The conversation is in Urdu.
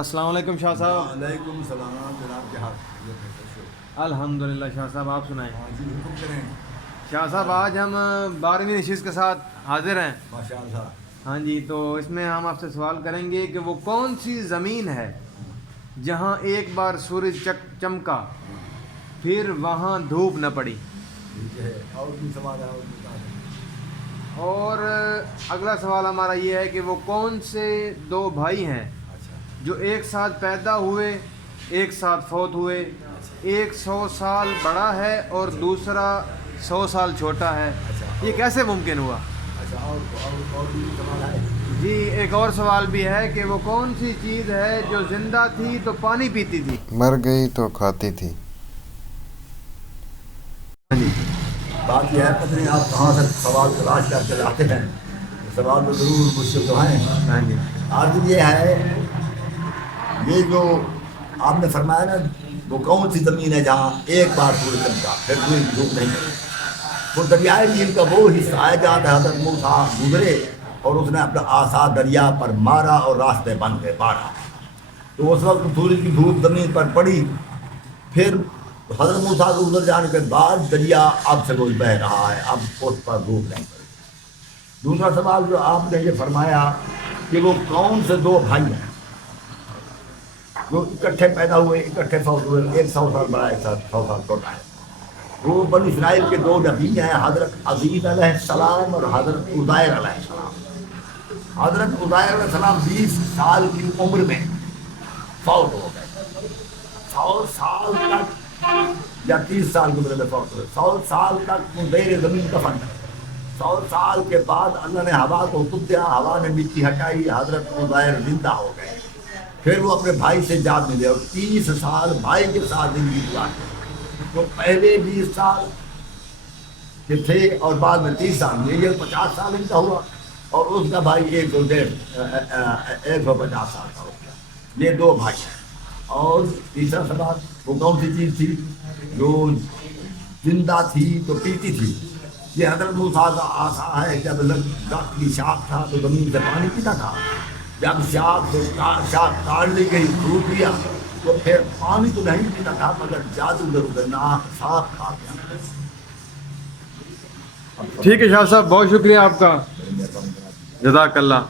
السلام علیکم شاہ صاحب۔ وعلیکم السلام جناب، کیا حال؟ الحمدللہ شاہ صاحب، آپ سنائیں۔ ہاں جی، حکم کریں۔ شاہ صاحب آج ہم 12ویں نشست کے ساتھ حاضر ہیں۔ ماشاء اللہ۔ ہاں جی، تو اس میں ہم آپ سے سوال کریں گے کہ وہ کون سی زمین ہے جہاں ایک بار سورج چمکا پھر وہاں دھوپ نہ پڑی؟ ٹھیک ہے، اور بھی سوال ہے؟ اور بتا دیں۔ اور اگلا سوال ہمارا یہ ہے کہ وہ کون سے دو بھائی ہیں اچھا جو ایک ساتھ پیدا ہوئے، ایک ساتھ فوت ہوئے، ایک 100 سال بڑا ہے اور دوسرا 100 سال چھوٹا ہے، یہ کیسے ممکن ہوا؟ اچھا، اور بھی سوال ہے؟ جی، ایک اور سوال بھی ہے کہ وہ کون سی چیز ہے جو زندہ تھی تو پانی پیتی تھی؟ مر گئی تو کھاتی تھی۔ بات یہ ہے، پتہ نہیں آپ کہاں سے سوال تلاش کر کے لاتے ہیں، سوال تو ضرور مجھ سے تو ہیں۔ ہاں جی، آج یہ ہے، یہ جو آپ نے فرمایا نا، وہ کون سی زمین ہے جہاں ایک بار سورج چمکا پھر کوئی دھوپ نہیں پڑی؟ وہ دریائے نیل کا وہ حصہ ہے جہاں حضرت موسیٰ گزرے اور اس نے اپنا عصا دریا پر مارا اور راستے بن گئے مارا، تو اس وقت سورج کی دھوپ زمین پر پڑی، پھر حضرت موسیٰ کے گزر جانے کے بعد دریا اب سے وہ بہہ رہا ہے، اب اس پر دھوپ نہیں پڑی۔ دوسرا سوال جو آپ نے یہ فرمایا کہ وہ کون سے دو بھائی ہیں جو اکٹھے پیدا ہوئے، اکٹھے فوت ہوئے، ایک 100 سال بڑا، ایک 100 سال چھوٹا ہے؟ وہ بنی اسرائیل کے دو نبی ہیں، حضرت عزیز علیہ السلام اور حضرت عزیر علیہ السلام۔ حضرت عزیر علیہ السلام 20 سال کی عمر میں فوت ہو گئے۔ 100 سال تک یا 30 سال کی عمر میں فوت ہوئے، 100 سال تک وہ زیر زمین دفن ہے۔ 100 سال کے بعد اللہ نے ہوا کو حکم دیا، ہوا نے مٹی ہٹائی، حضرت عزیر زندہ ہو گئے۔ پھر وہ اپنے بھائی سے جا ملے اور 30 سال بھائی کے ساتھ زندگی گزارے۔ تو پہلے 20 سال کے تھے اور بعد میں 30 سال میں، یہ 50 سال ان کا ہوا، اور اس کا بھائی 150 سال کا ہو گیا۔ یہ دو بھائی ہیں۔ اور تیسرا سوال، وہ کون سی چیز تھی جو زندہ تھی تو پیتی تھی؟ یہ حضرت موسیٰ کا عصا ہے، جب درخت کی شاخ تھا تو زمین سے پانی پیتا تھا، جب شاخ کاٹ لی گئی، ٹوٹ گیا، تو پھر پانی تو نہیں پیتا تھا مگر جادو ضرور ناک صاف کھا گیا۔ ٹھیک ہے شاہ صاحب، بہت شکریہ آپ کا، جزاک اللہ۔